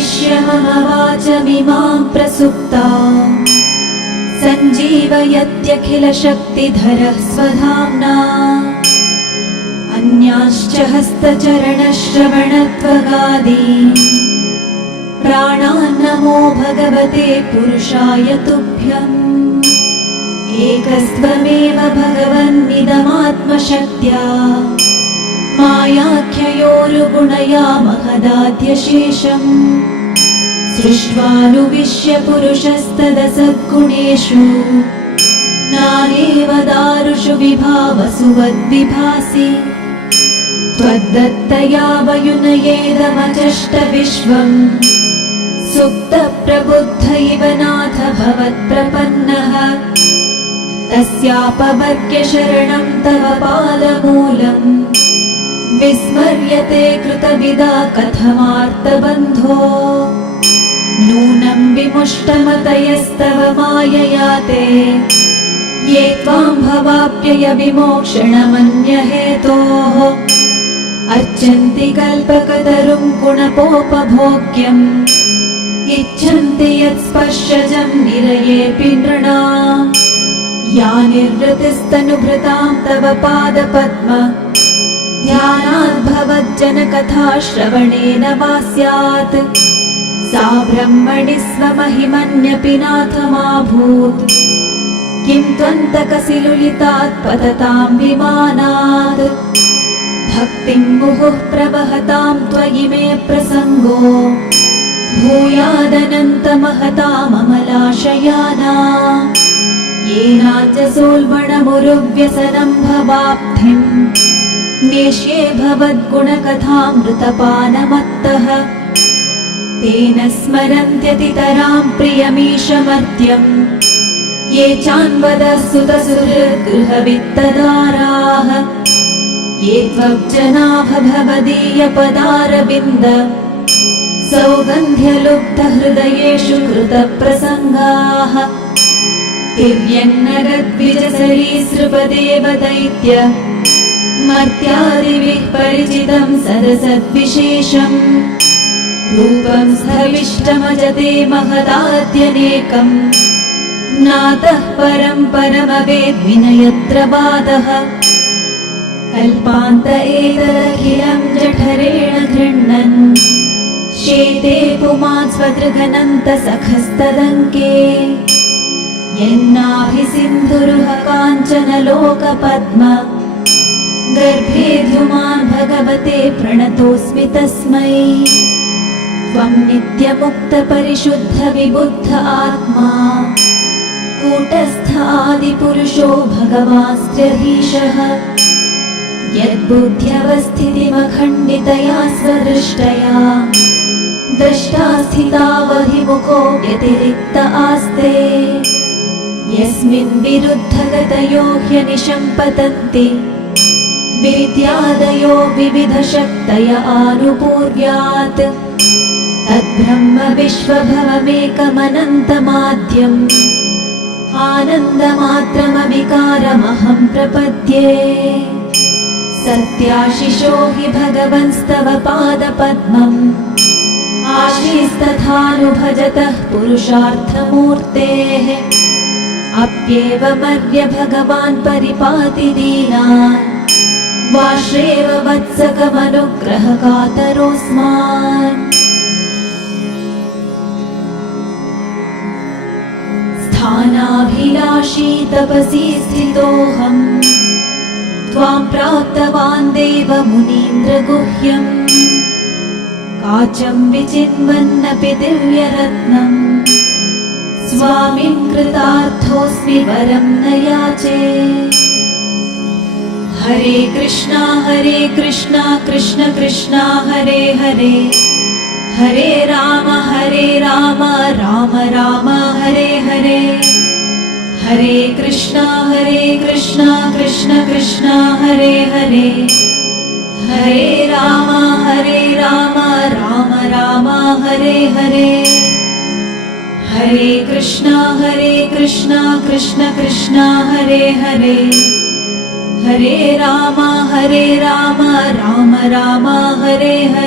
उपविश्य मम वाचमिमां प्रसुप्ताम् सञ्जीवयत्यखिलशक्तिधरः स्वधाम्ना अन्यांश्च हस्तचरणश्रवणत्वगादीन् प्राणान्नमो भगवते पुरुषाय तुभ्यम्। एकस्त्वमेव भगवन्निदमात्मशक्त्या मायाख्ययोरुगुणया महदाद्यशेषम् सृष्ट्वानुविश्य पुरुषस्तदसद्गुणेषु नानेव दारुषु विभावसु वद्विभासि त्वद्दत्तया वयुनयेदमचष्ट विश्वम् सुप्तप्रबुद्ध इव नाथ भवत्प्रपन्नः तस्यापवर्ग्य शरणं तव पादमूलम् विस्मर्यते कृतविदा कथमार्तबन्धो नूनं विमुष्टमतयस्तव मायया ते ये त्वां भवाप्यय विमोक्षणमन्यहेतोः अर्चन्ति कल्पकतरुं गुणपोपभोग्यम् इच्छन्ति यत्स्पर्शजं निरयेऽपि नृणाम् या निर्वृतिस्तनुभृतां तव पादपद्म ध्यानाद्भवज्जनकथा श्रवणेन वा स्यात् सा ब्रह्मणि स्वमहिमन्यपि नाथमाभूत् किं त्वन्तकसि लुलितात् पततां विमानात् भक्तिं मुहुः प्रवहतां त्वयि मे प्रसङ्गो भूयादनन्तमहताममलाशयाना येनाद्यसोल्बणमुरुव्यसनं भवाब्धिं नेष्ये भवद्गुणकथामृतपानमत्तः तेन स्मरन्त्यतितरां प्रियमीशमर्त्यम् ये चान्वदस्तुतसुहृद्गृहवित्तदाराः ये त्वब्जनाभ भवदीयपदारविन्द सौगन्ध्यलुब्धहृदयेषु कृतप्रसङ्गाः तिर्यन्नगद्विजसरीसृपदेव दैत्य मर्त्यादिभिः परिचितं सदसद्विशेषम् रूपं स्थविष्टमजते महदाद्यनेकम् नातः परं परमवेद्विनयत्र वादः कल्पान्त एतदखिलं जठरेण गृह्णन् शेते पुमान् स्वदृगनन्तसखस्तदङ्के यन्नाभिसिन्धुरुह काञ्चनलोकपद्म गर्भे ध्युमान् भगवते प्रणतोऽस्मि तस्मै त्वं नित्यमुक्तपरिशुद्धविबुद्ध आत्मा कूटस्थ आदिपुरुषो भगवास्त्यधीशः यद्बुद्ध्यवस्थितिमखण्डितया स्वदृष्टया द्रष्टा स्थितावधिमुखो व्यतिरिक्त आस्ते यस्मिन् विरुद्धगतयो ह्यनिशं पतन्ति विद्यादयो विविधशक्तय आनुपूर्व्यात् तद्ब्रह्म विश्वभवमेकमनन्तमाद्यम् आनन्दमात्रमविकारमहं प्रपद्ये सत्याशिषो हि भगवंस्तव पादपद्मम् आशीस्तथानुभजतः पुरुषार्थमूर्तेः अप्येवमर्य भगवान् परिपाति दीनान् वाश्रेव वत्सकमनुग्रहकातरोऽस्मान् स्थानाभिलाषी तपसि स्थितोऽहम् त्वां प्राप्तवान् देव मुनीन्द्रगुह्यम् काचं विचिन्वन्नपि दिव्यरत्नम् स्वामिं कृतार्थोऽस्मि वरं न याचे हरे कृष्णा कृष्ण कृष्णा हरे हरे हरे राम राम राम हरे हरे हरे कृष्णा कृष्ण कृष्णा हरे हरे हरे राम राम राम हरे हरे हरे कृष्णा कृष्ण कृष्णा हरे हरे हरे राम राम राम हरे हरे